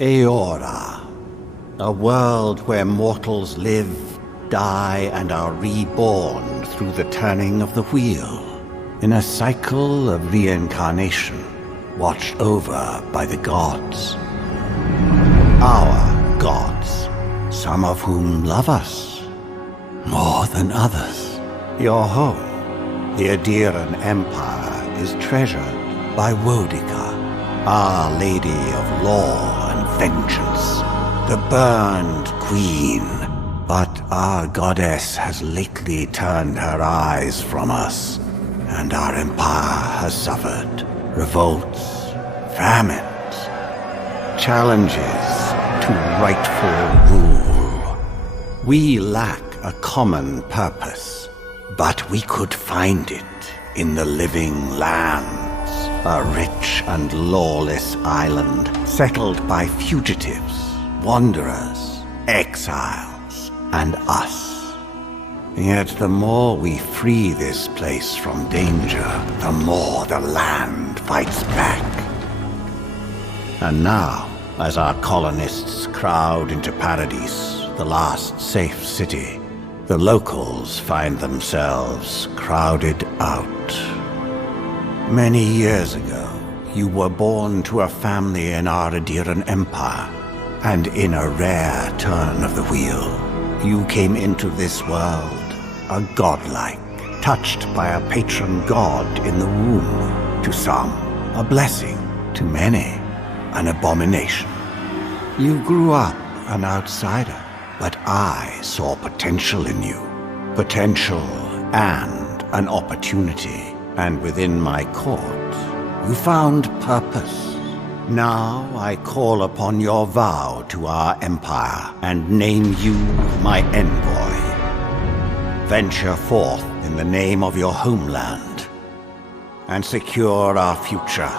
Eora, a world where mortals live, die, and are reborn through the turning of the wheel, in a cycle of reincarnation, watched over by the gods. Our gods, some of whom love us more than others. Your home, the Adiran Empire, is treasured by Wodica, Our Lady of Law and Vengeance, the burned queen. But our goddess has lately turned her eyes from us, and our empire has suffered revolts, famines, challenges to rightful rule. We lack a common purpose, but we could find it in the living lands, a rich and lawless island settled by fugitives, wanderers, exiles, and us. Yet the more we free this place from danger, the more the land fights back. And now, as our colonists crowd into Paradise, the last safe city, the locals find themselves crowded out. Many years ago, you were born to a family in our Adiran Empire, and in a rare turn of the wheel, you came into this world, a godlike, touched by a patron god in the womb. To some, a blessing. To many, an abomination. You grew up an outsider, but I saw potential in you. Potential and an opportunity. And within my court, you found purpose. Now I call upon your vow to our empire and name you my envoy. Venture forth in the name of your homeland and secure our future.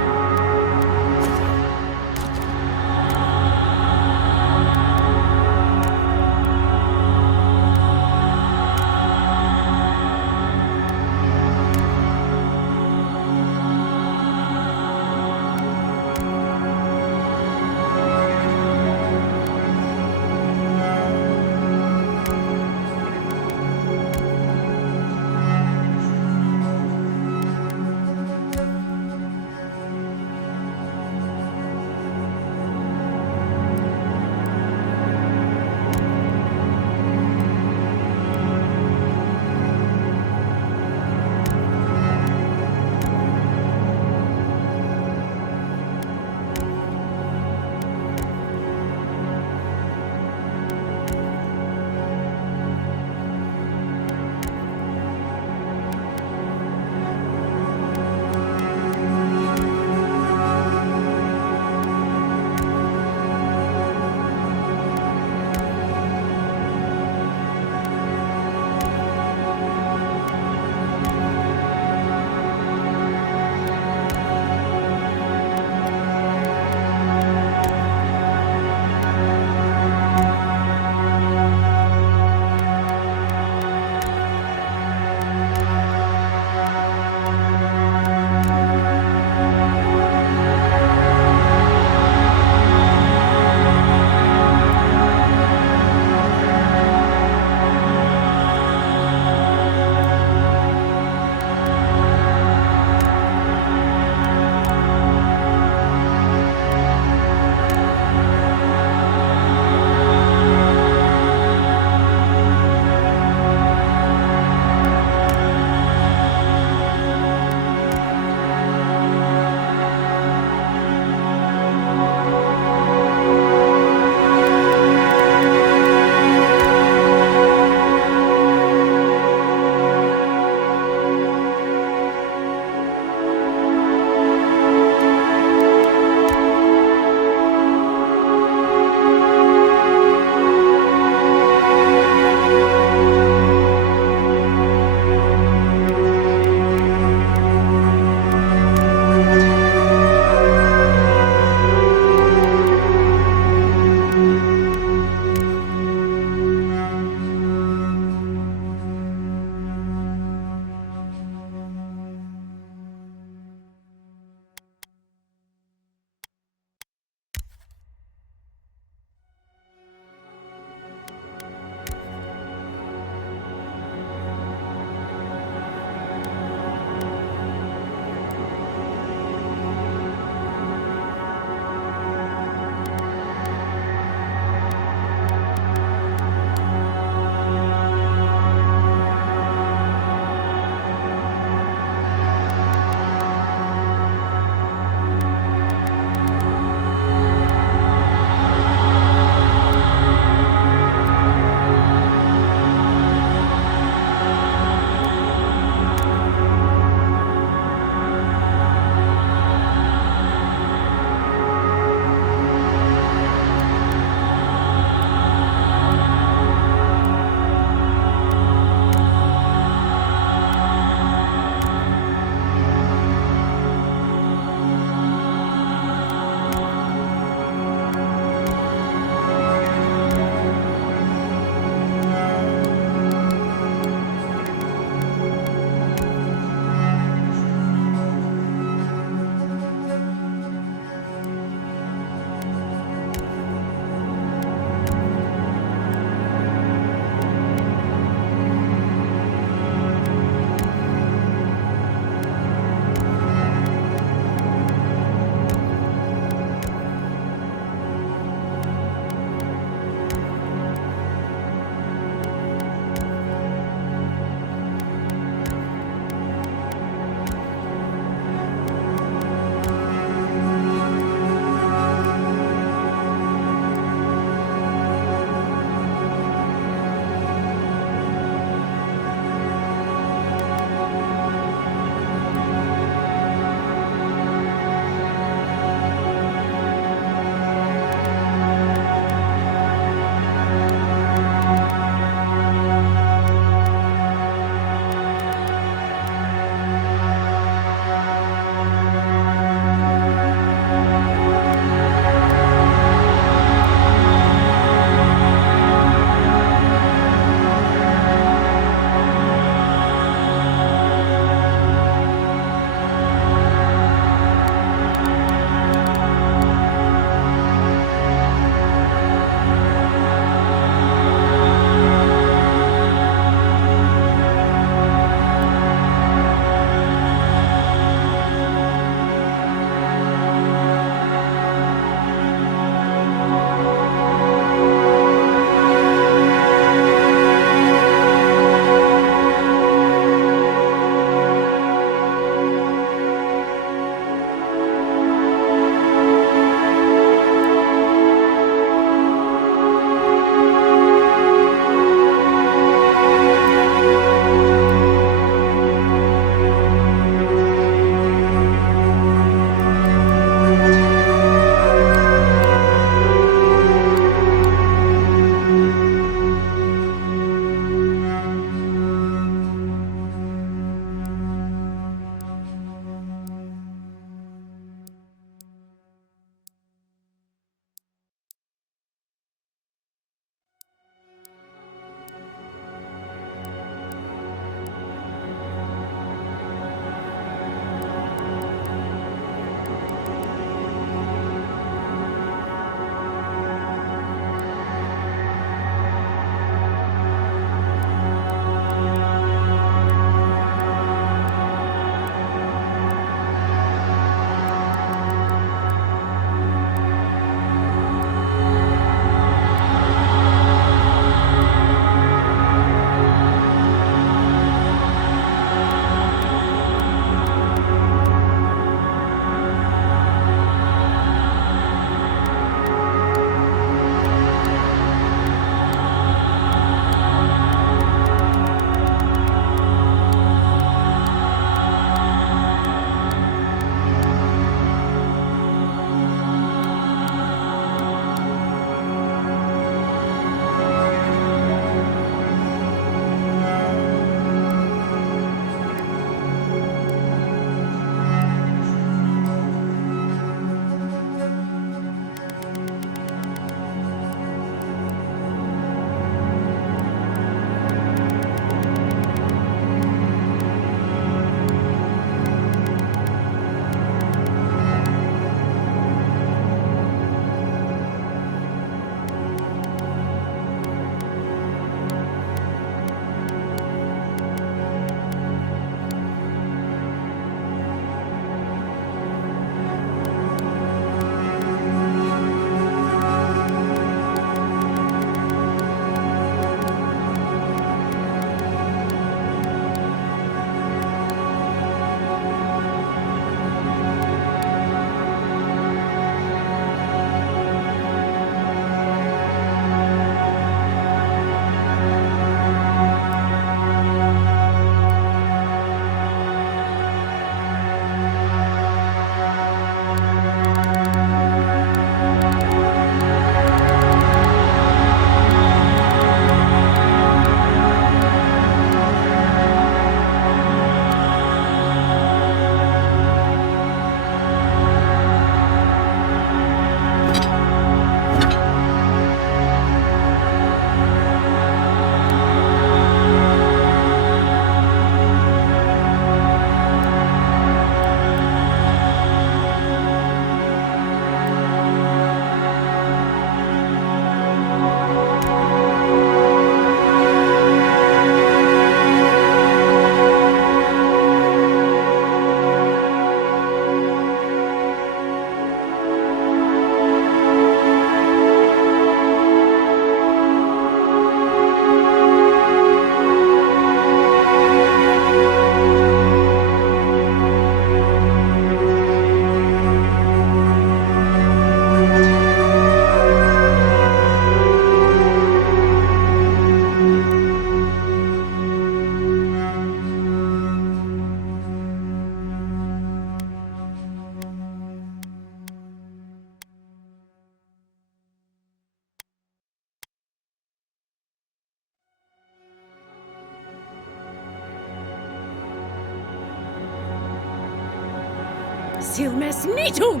Silmes nitum!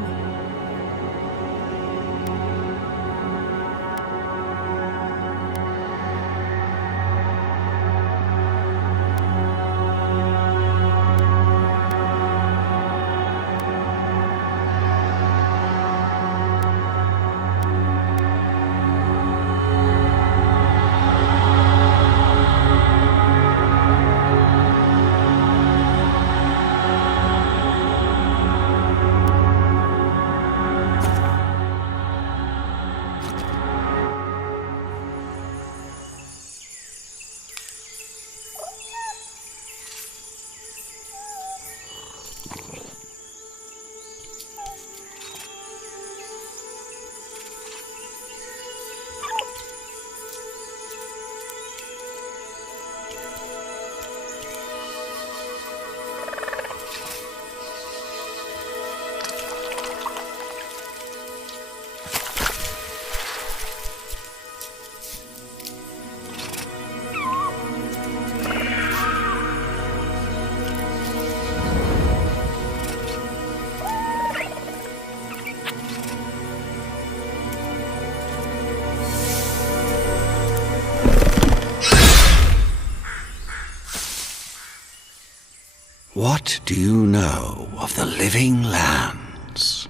What do you know of the living lands?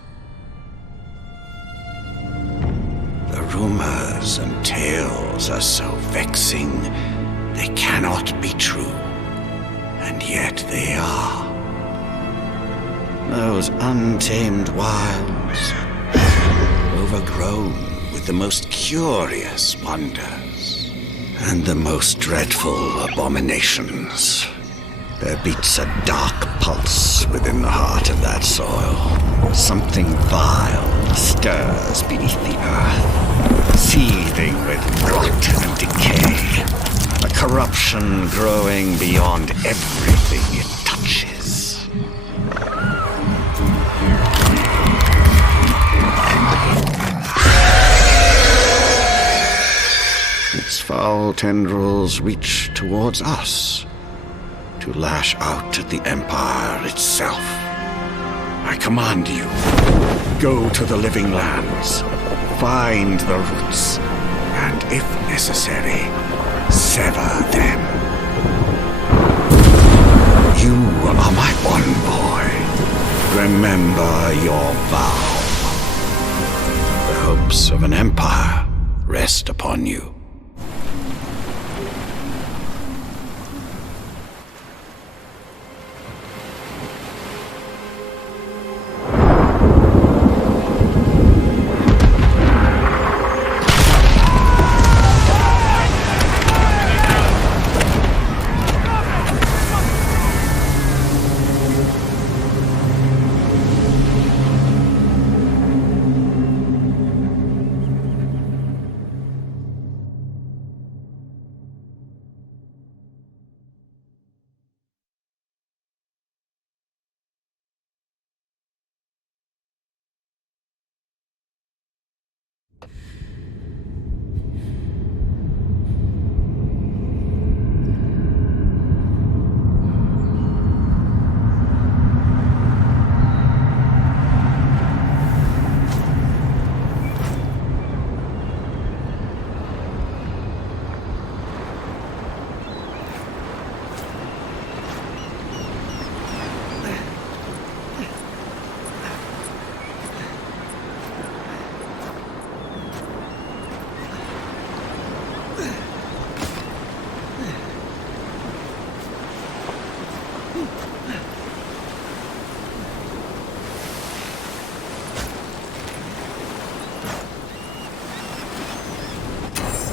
The rumors and tales are so vexing, they cannot be true, and yet they are. Those untamed wilds, overgrown with the most curious wonders and the most dreadful abominations. There beats a dark pulse within the heart of that soil. Something vile stirs beneath the earth, seething with rot and decay. A corruption growing beyond everything it touches. Its foul tendrils reach towards us, to lash out at the Empire itself. I command you, go to the living lands, find the roots, and if necessary, sever them. You are my one boy. Remember your vow. The hopes of an empire rest upon you.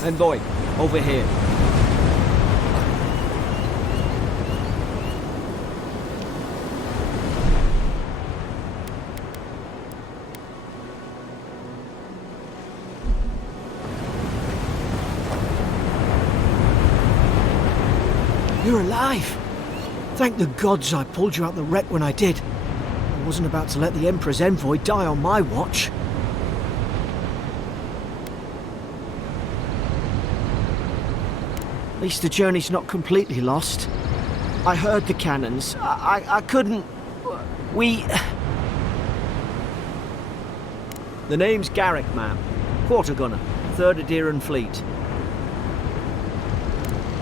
Envoy, over here. You're alive! Thank the gods I pulled you out the wreck when I did. I wasn't about to let the Emperor's envoy die on my watch. At least the journey's not completely lost. I heard the cannons. I couldn't... The name's Garrick, ma'am. Quarter gunner, 3rd Adheran Fleet.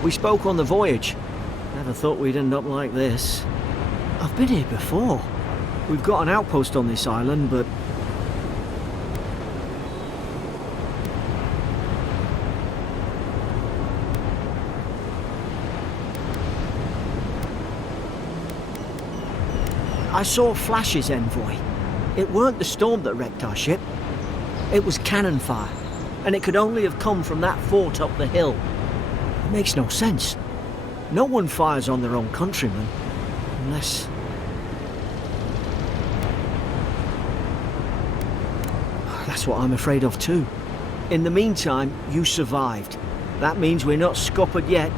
We spoke on the voyage. Never thought we'd end up like this. I've been here before. We've got an outpost on this island, but... I saw flashes, Envoy. It weren't the storm that wrecked our ship. It was cannon fire, and it could only have come from that fort up the hill. It makes no sense. No one fires on their own countrymen, unless... That's what I'm afraid of too. In the meantime, you survived. That means we're not scuppered yet.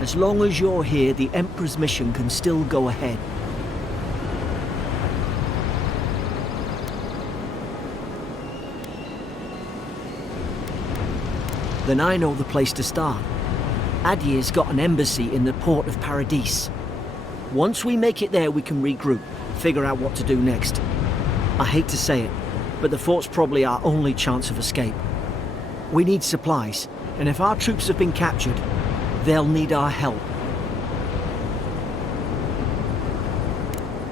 As long as you're here, the Emperor's mission can still go ahead. Then I know the place to start. Adir's got an embassy in the port of Paradis. Once we make it there, we can regroup, figure out what to do next. I hate to say it, but the fort's probably our only chance of escape. We need supplies, and if our troops have been captured, they'll need our help.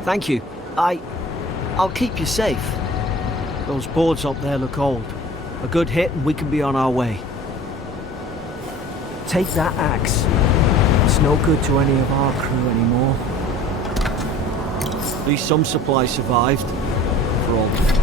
Thank you. I'll keep you safe. Those boards up there look old. A good hit and we can be on our way. Take that axe. It's no good to any of our crew anymore. At least some supplies survived. For all the...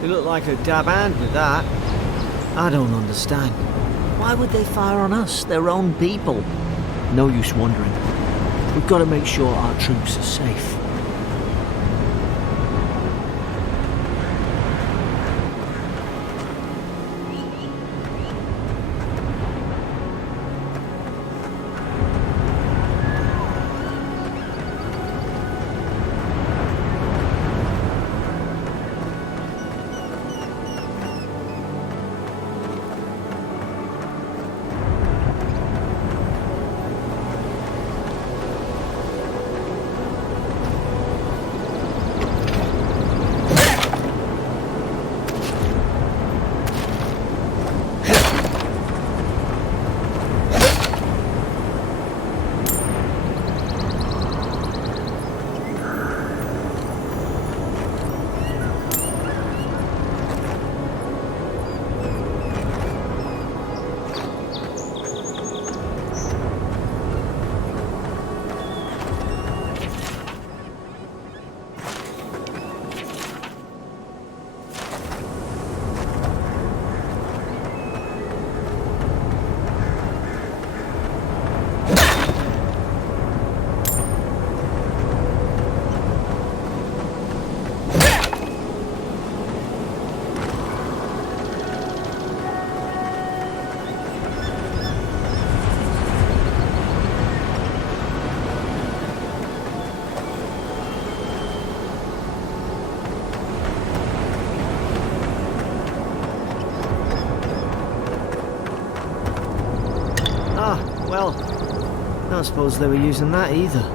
They look like a dab hand with that. I don't understand. Why would they fire on us, their own people? No use wondering. We've got to make sure our troops are safe. Well, I don't suppose they were using that either.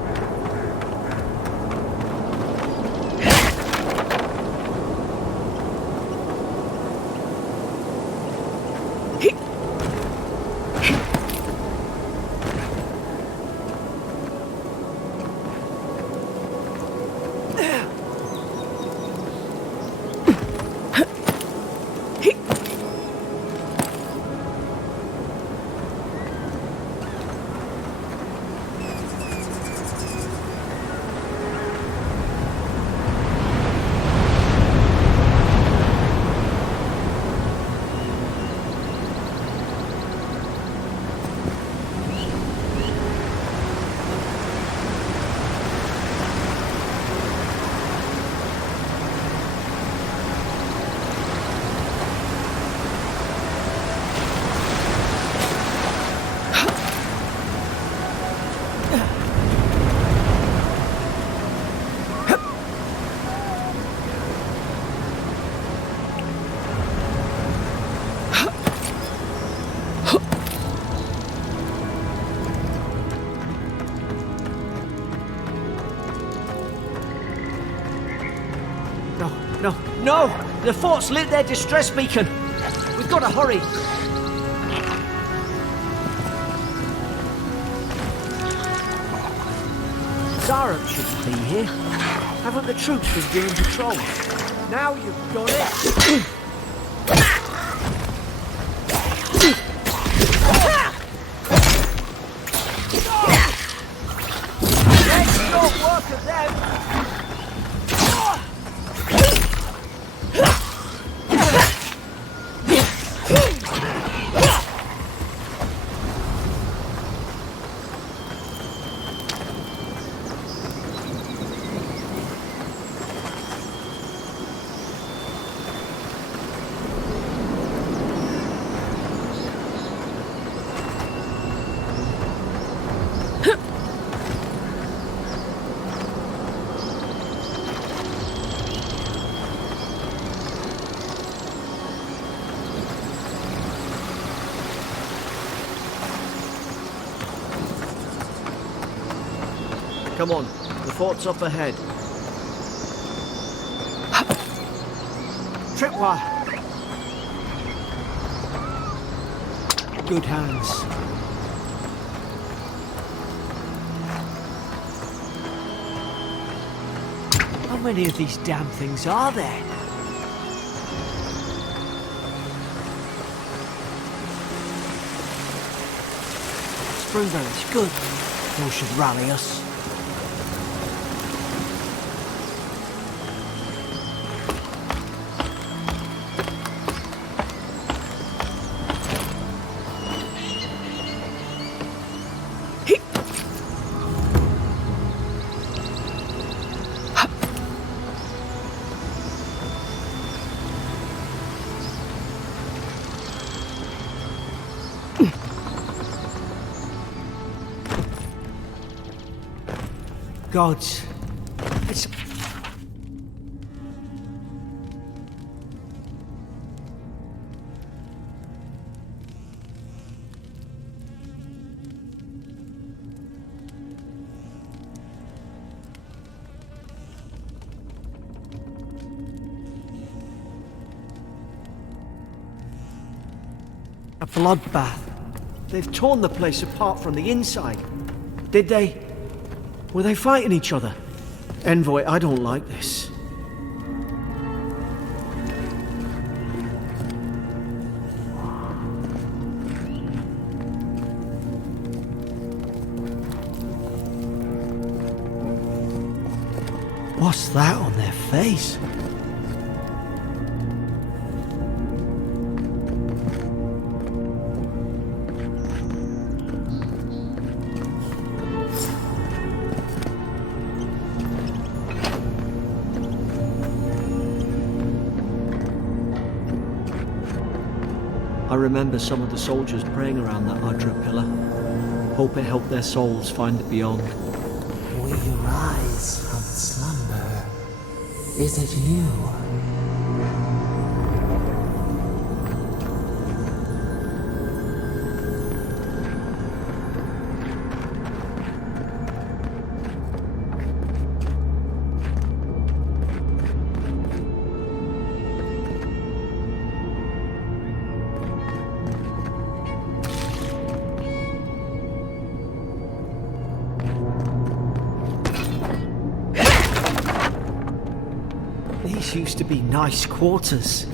No, no! The fort's lit their distress beacon! We've got to hurry! Zara shouldn't be here. Haven't the troops been doing patrol? Now you've done it! Let's not work at them! Come on, the fort's up ahead. Tripwire! Good hands. How many of these damn things are there? Springbone's good. Those should rally us. Gods, it's... a bloodbath. They've torn the place apart from the inside. Did they? Were they fighting each other? Envoy, I don't like this. What's that on their face? I remember some of the soldiers praying around that Adra pillar. Hope it helped their souls find the beyond. We rise from slumber. Is it you? These used to be nice quarters.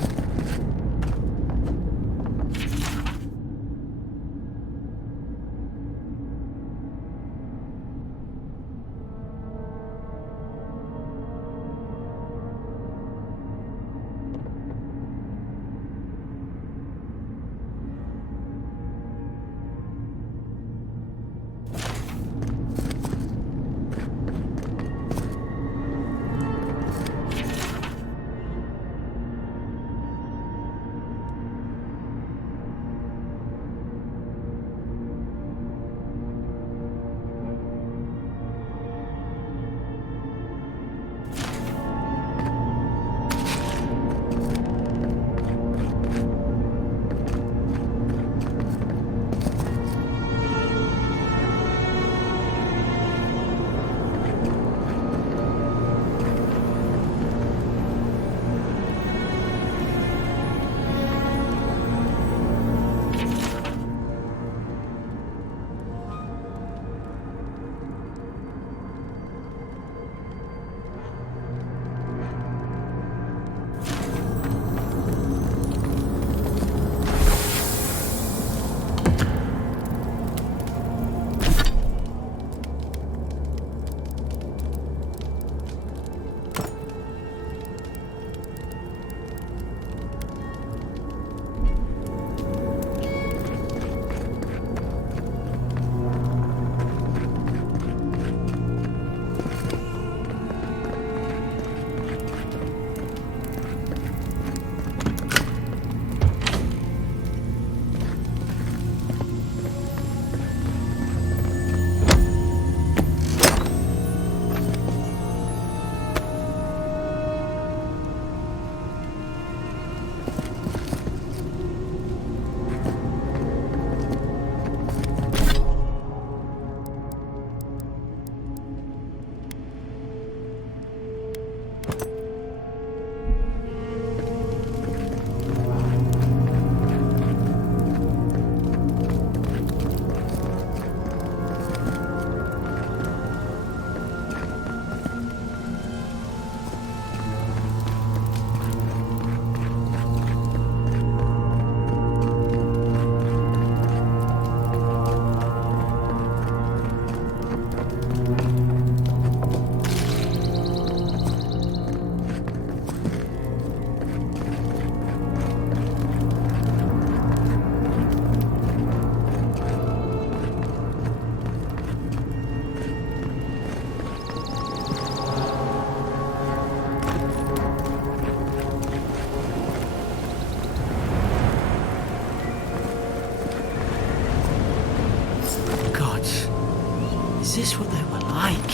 this what they were like?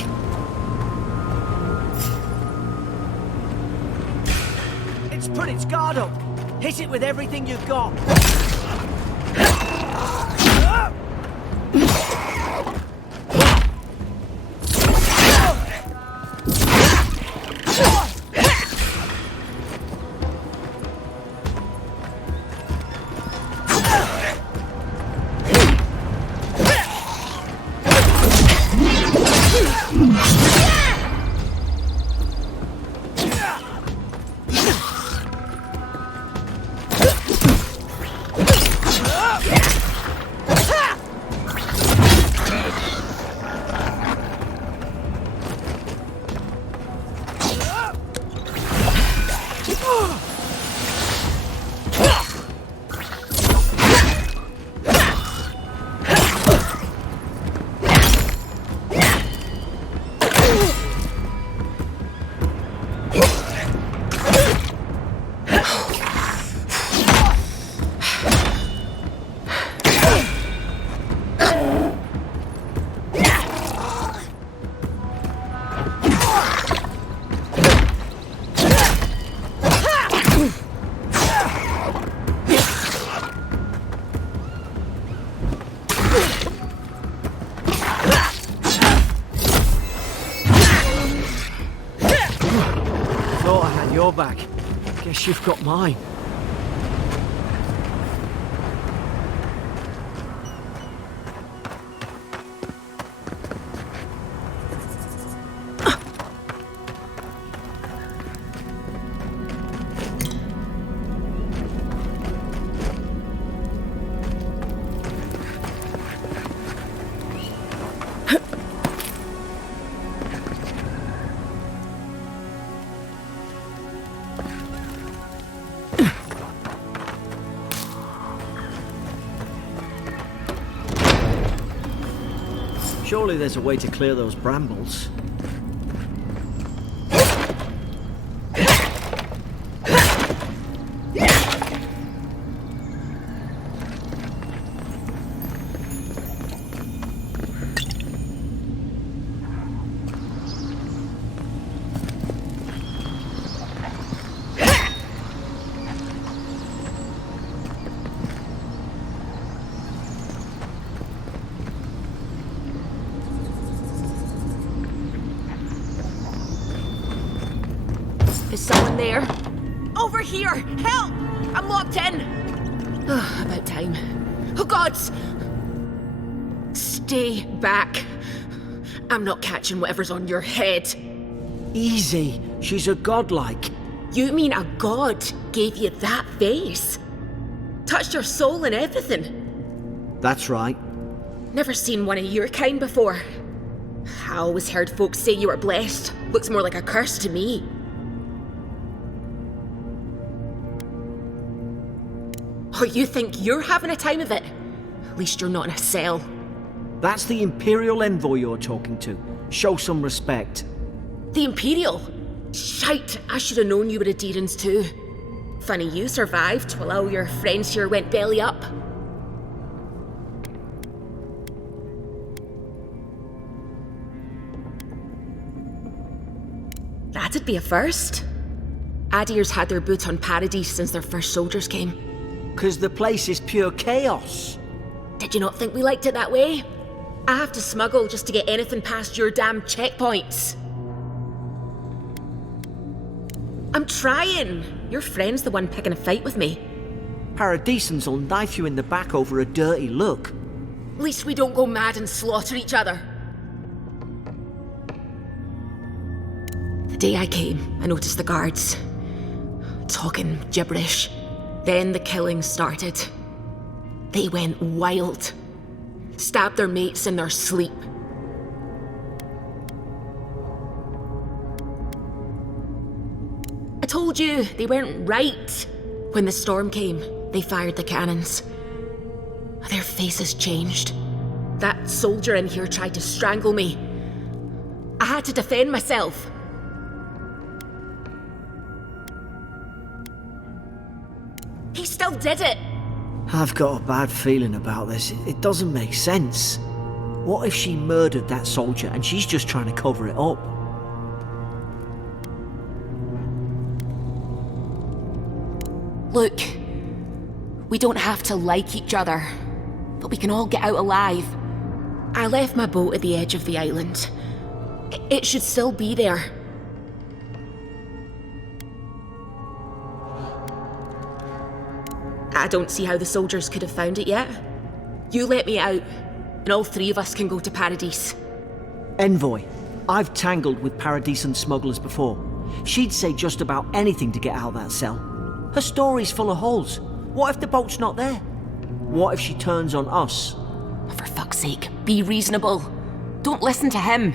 It's put its guard up. Hit it with everything you've got. Your back. Guess you've got mine. Surely there's a way to clear those brambles. Is someone there? Over here! Help! I'm locked in! Oh, about time. Oh, gods! Stay back. I'm not catching whatever's on your head. Easy. She's a godlike. You mean a god gave you that face? Touched your soul and everything? That's right. Never seen one of your kind before. I always heard folks say you were blessed. Looks more like a curse to me. Oh, you think you're having a time of it? At least you're not in a cell. That's the Imperial envoy you're talking to. Show some respect. The Imperial? Shite, I should have known you were a Deerans too. Funny you survived while all your friends here went belly up. That'd be a first. Adir's had their boot on Paradise since their first soldiers came. 'Cause the place is pure chaos. Did you not think we liked it that way? I have to smuggle just to get anything past your damn checkpoints. I'm trying. Your friend's the one picking a fight with me. Paradisans will knife you in the back over a dirty look. At least we don't go mad and slaughter each other. The day I came, I noticed the guards talking gibberish. Then the killing started. They went wild. Stabbed their mates in their sleep. I told you, they weren't right. When the storm came, they fired the cannons. Their faces changed. That soldier in here tried to strangle me. I had to defend myself. He still did it! I've got a bad feeling about this. It doesn't make sense. What if she murdered that soldier and she's just trying to cover it up? Look, we don't have to like each other, but we can all get out alive. I left my boat at the edge of the island. It should still be there. I don't see how the soldiers could have found it yet. You let me out, and all three of us can go to Paradise. Envoy, I've tangled with Paradisian smugglers before. She'd say just about anything to get out of that cell. Her story's full of holes. What if the boat's not there? What if she turns on us? For fuck's sake, be reasonable. Don't listen to him.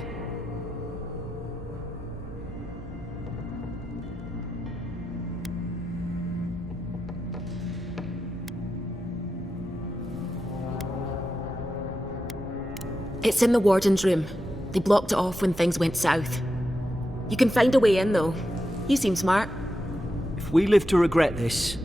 It's in the warden's room. They blocked it off when things went south. You can find a way in, though. You seem smart. If we live to regret this...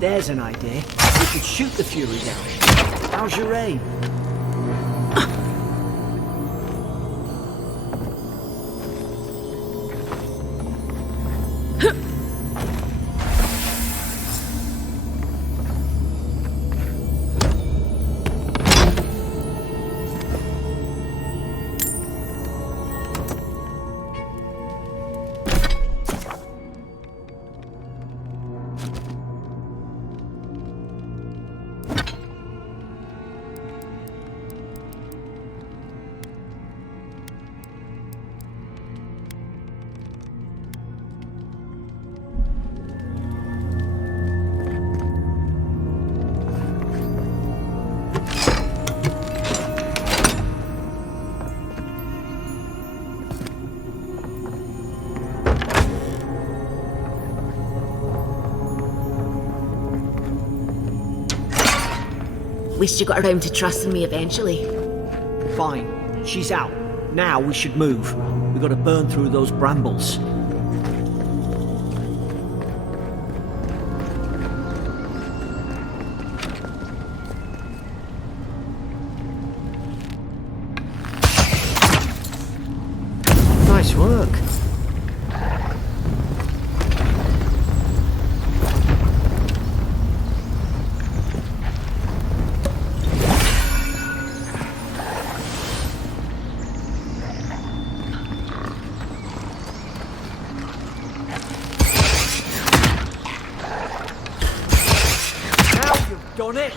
There's an idea. We could shoot the Fury down. How's your aim? At least you got around to trusting me eventually. Fine. She's out. Now we should move. We gotta burn through those brambles. Nice work. Done it!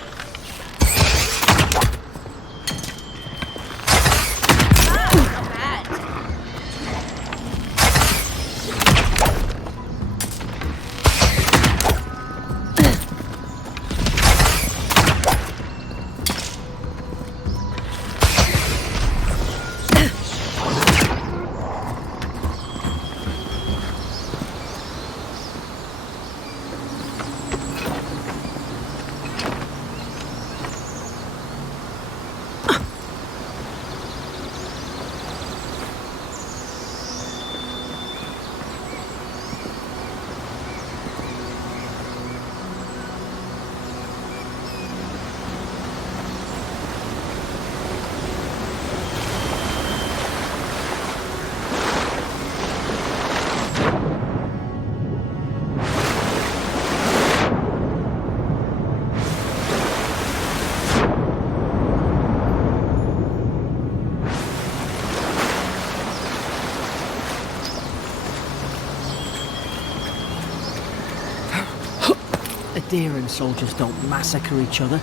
Deeren soldiers don't massacre each other.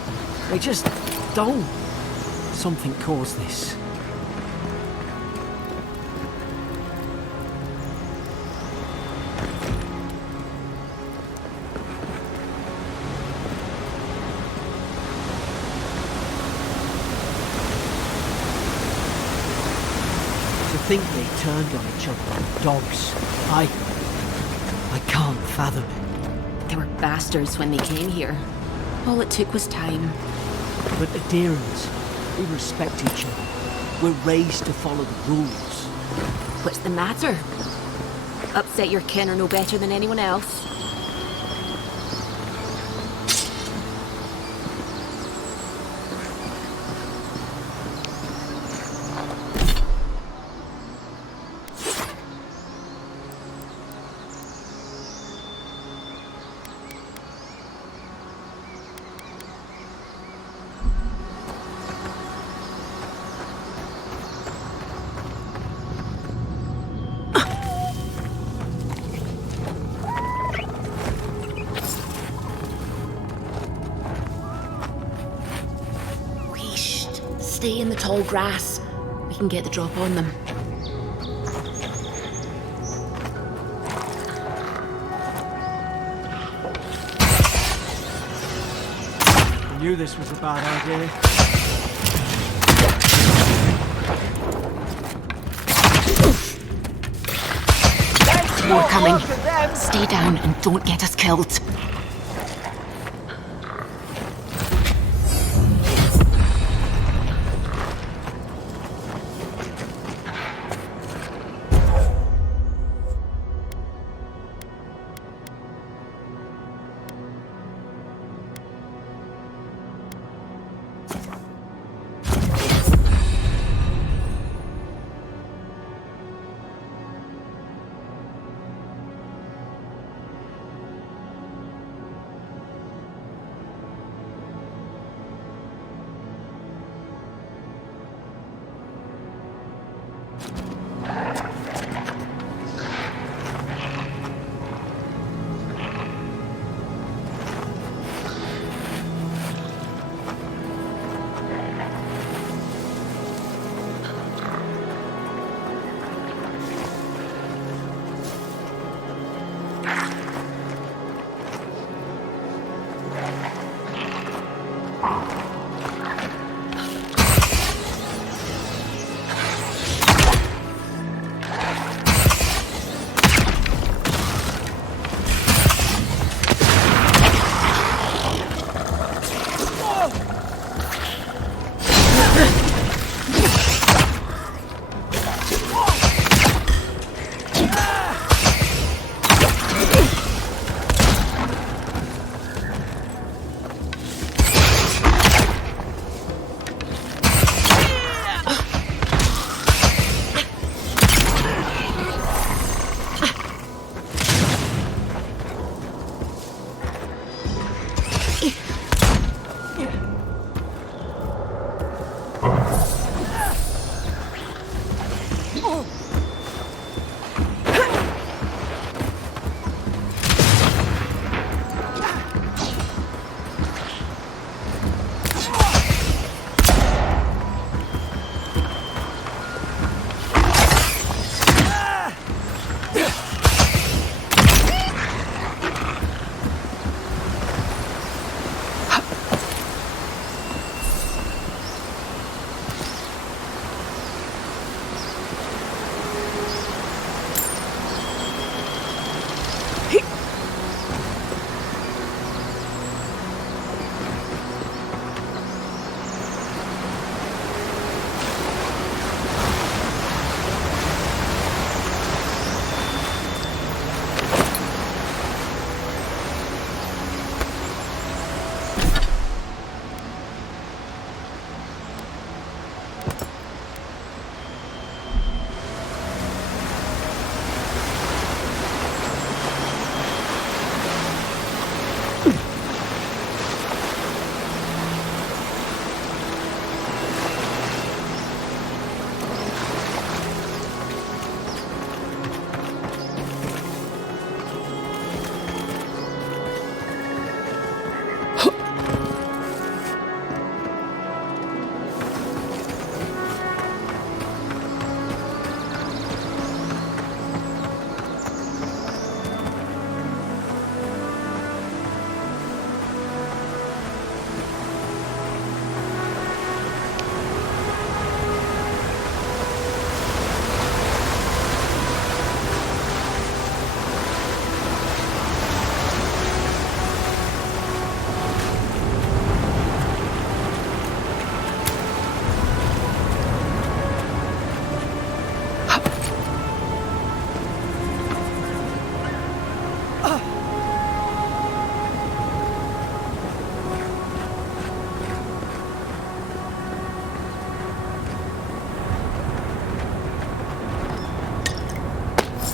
They just don't. Something caused this. To think they turned on each other like dogs. I can't fathom it. They were bastards when they came here. All it took was time. But the Deerens, we respect each other. We're raised to follow the rules. What's the matter? Upset your kin are no better than anyone else. Stay in the tall grass. We can get the drop on them. I knew this was a bad idea. More coming. Stay down and don't get us killed.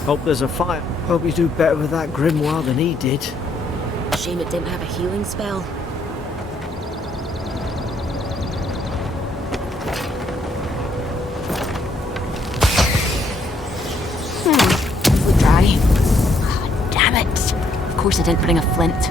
Hope there's a fire. Hope you do better with that grimoire than he did. Shame it didn't have a healing spell. Wood dry. Ah, damn it. Of course I didn't bring a flint.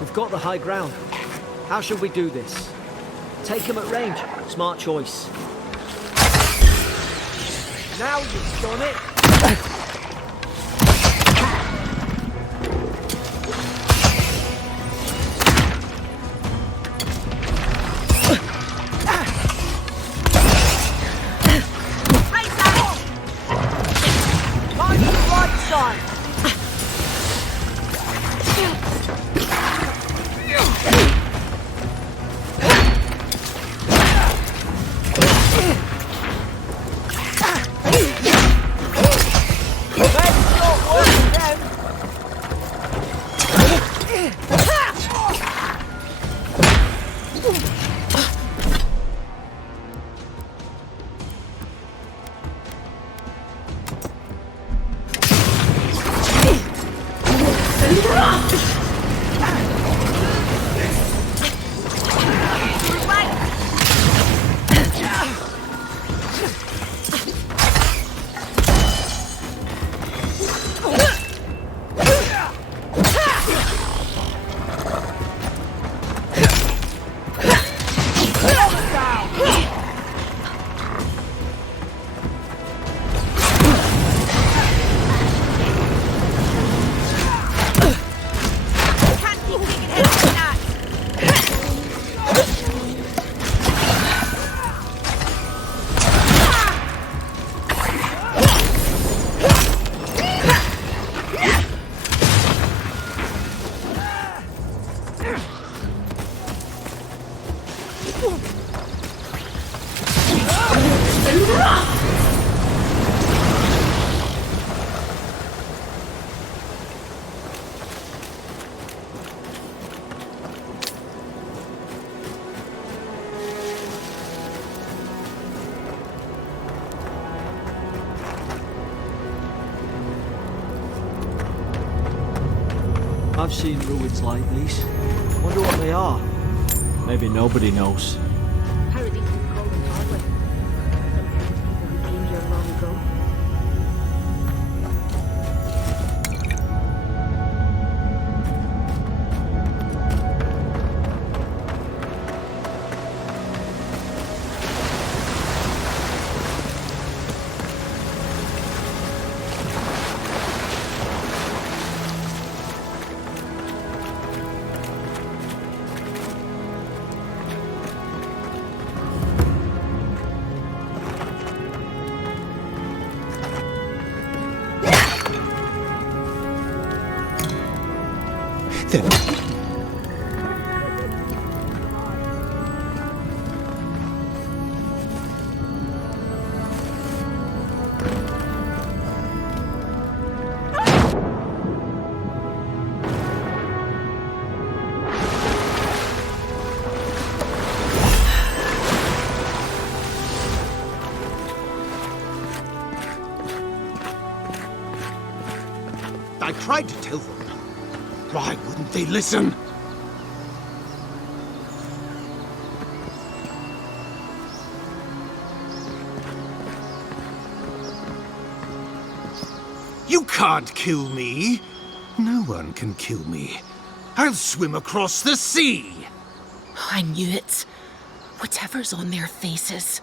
We've got the high ground. How should we do this? Take him at range. Smart choice. Now you've done it! I've seen ruins like these. Wonder what they are. Maybe nobody knows. Paradise was cold and hardly. Compared to people who came here long ago. I tried to tell them. Why wouldn't they listen? You can't kill me. No one can kill me. I'll swim across the sea. I knew it. Whatever's on their faces,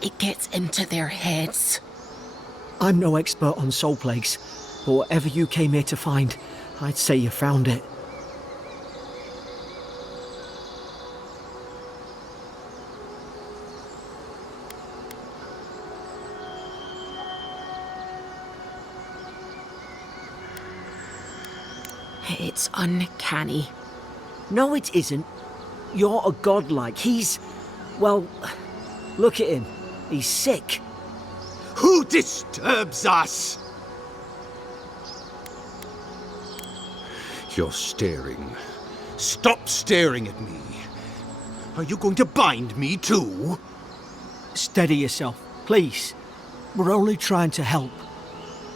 it gets into their heads. I'm no expert on soul plagues, but whatever you came here to find, I'd say you found it. It's uncanny. No, it isn't. You're a godlike. He's... well, look at him. He's sick. Who disturbs us? You're staring. Stop staring at me. Are you going to bind me too? Steady yourself, please. We're only trying to help.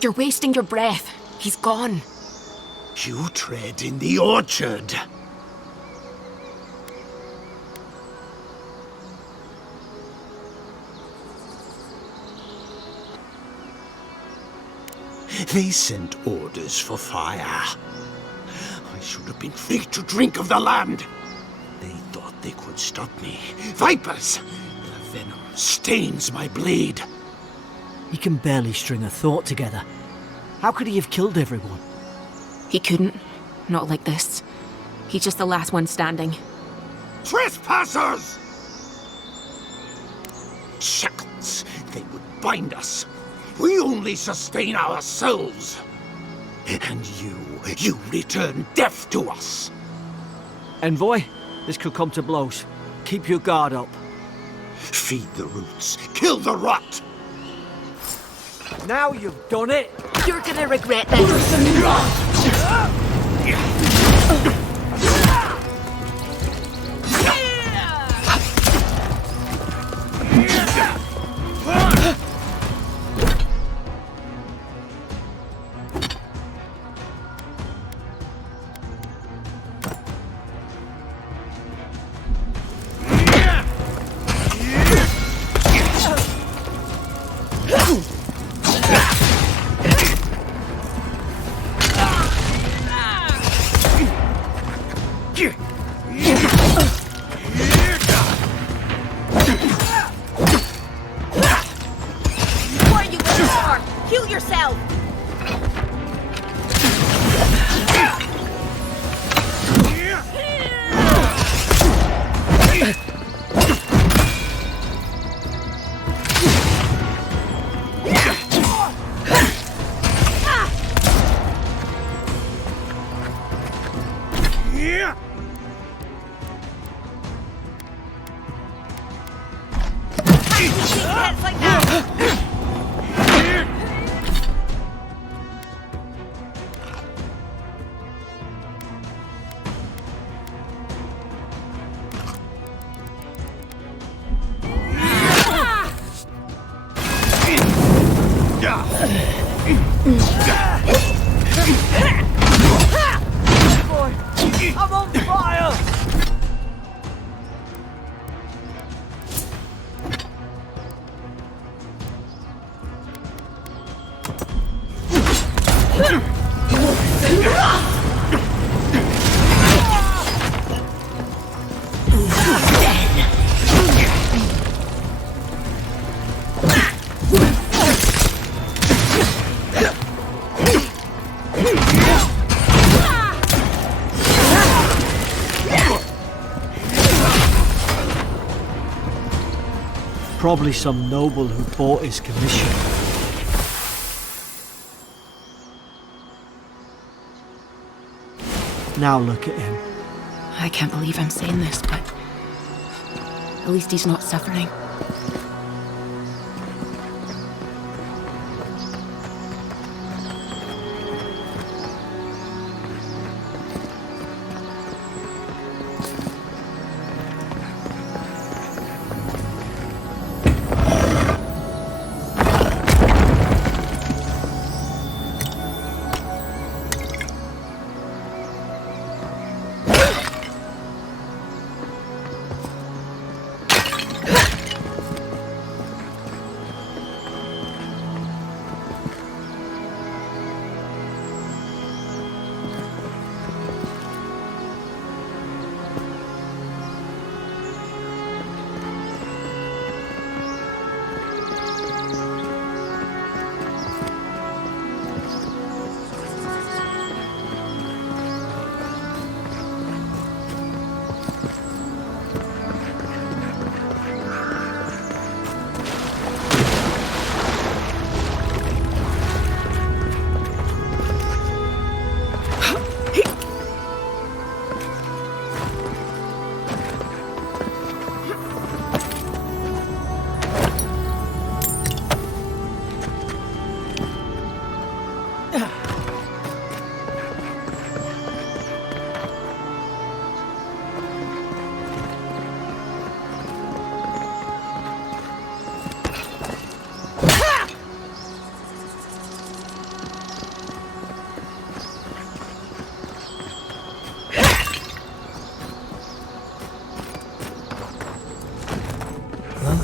You're wasting your breath. He's gone. You tread in the orchard. They sent orders for fire. I should have been free to drink of the land. They thought they could stop me. Vipers! The venom stains my blade. He can barely string a thought together. How could he have killed everyone? He couldn't. Not like this. He's just the last one standing. Trespassers! Shackles! They would bind us. We only sustain ourselves. And you return death to us. Envoy, this could come to blows. Keep your guard up. Feed the roots. Kill the rot. Now you've done it! You're gonna regret this. What are you waiting for? Heal yourself! Heads like that! I'm on fire! Probably some noble who bought his commission. Now look at him. I can't believe I'm saying this, but at least he's not suffering.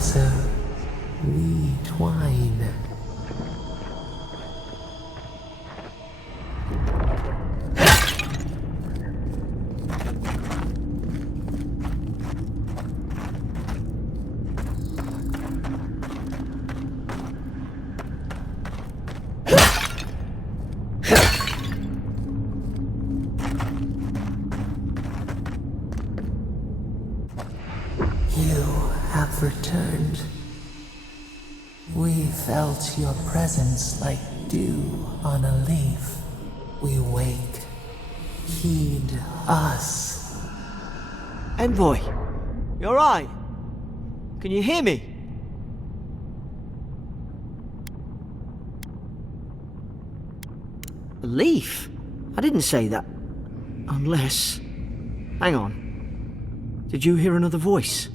closer. We twine. You have returned. We felt your presence like dew on a leaf. We wake. Heed us. Envoy, you alright? Can you hear me? A leaf? I didn't say that. Unless... Hang on. Did you hear another voice?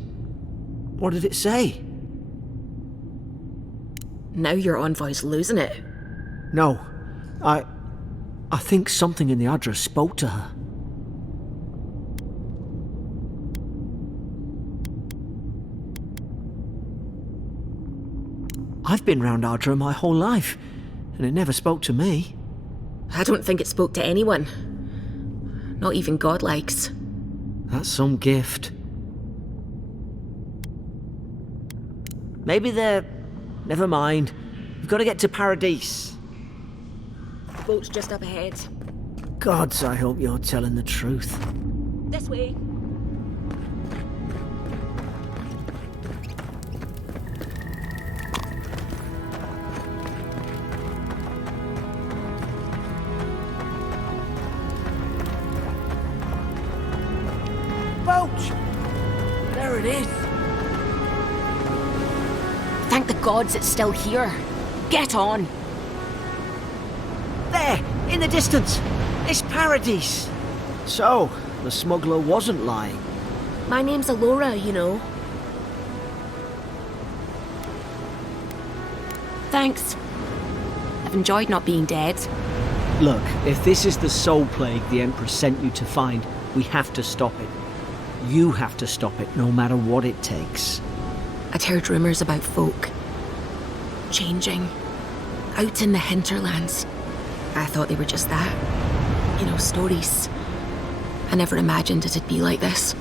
What did it say? Now your envoy's losing it. No. I think something in the address spoke to her. I've been round Ardra my whole life, and it never spoke to me. I don't think it spoke to anyone. Not even godlikes. That's some gift. Maybe they're... Never mind. We've got to get to Paradise. Boat's just up ahead. Gods, I hope you're telling the truth. This way. Boat! There it is. Thank the gods it's still here. Get on. There, in the distance. It's Paradise. So, the smuggler wasn't lying. My name's Alora, you know. Thanks. I've enjoyed not being dead. Look, if this is the soul plague the Empress sent you to find, we have to stop it. You have to stop it, no matter what it takes. I'd heard rumours about folk changing out in the hinterlands. I thought they were just that. You know, stories. I never imagined it'd be like this.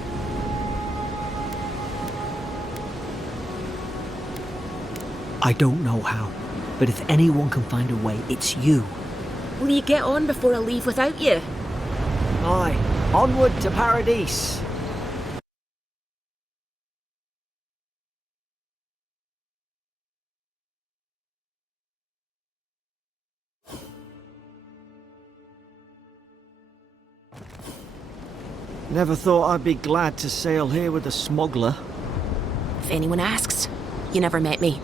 I don't know how, but if anyone can find a way, it's you. Will you get on before I leave without you? Aye, onward to Paradise. Never thought I'd be glad to sail here with a smuggler. If anyone asks, you never met me.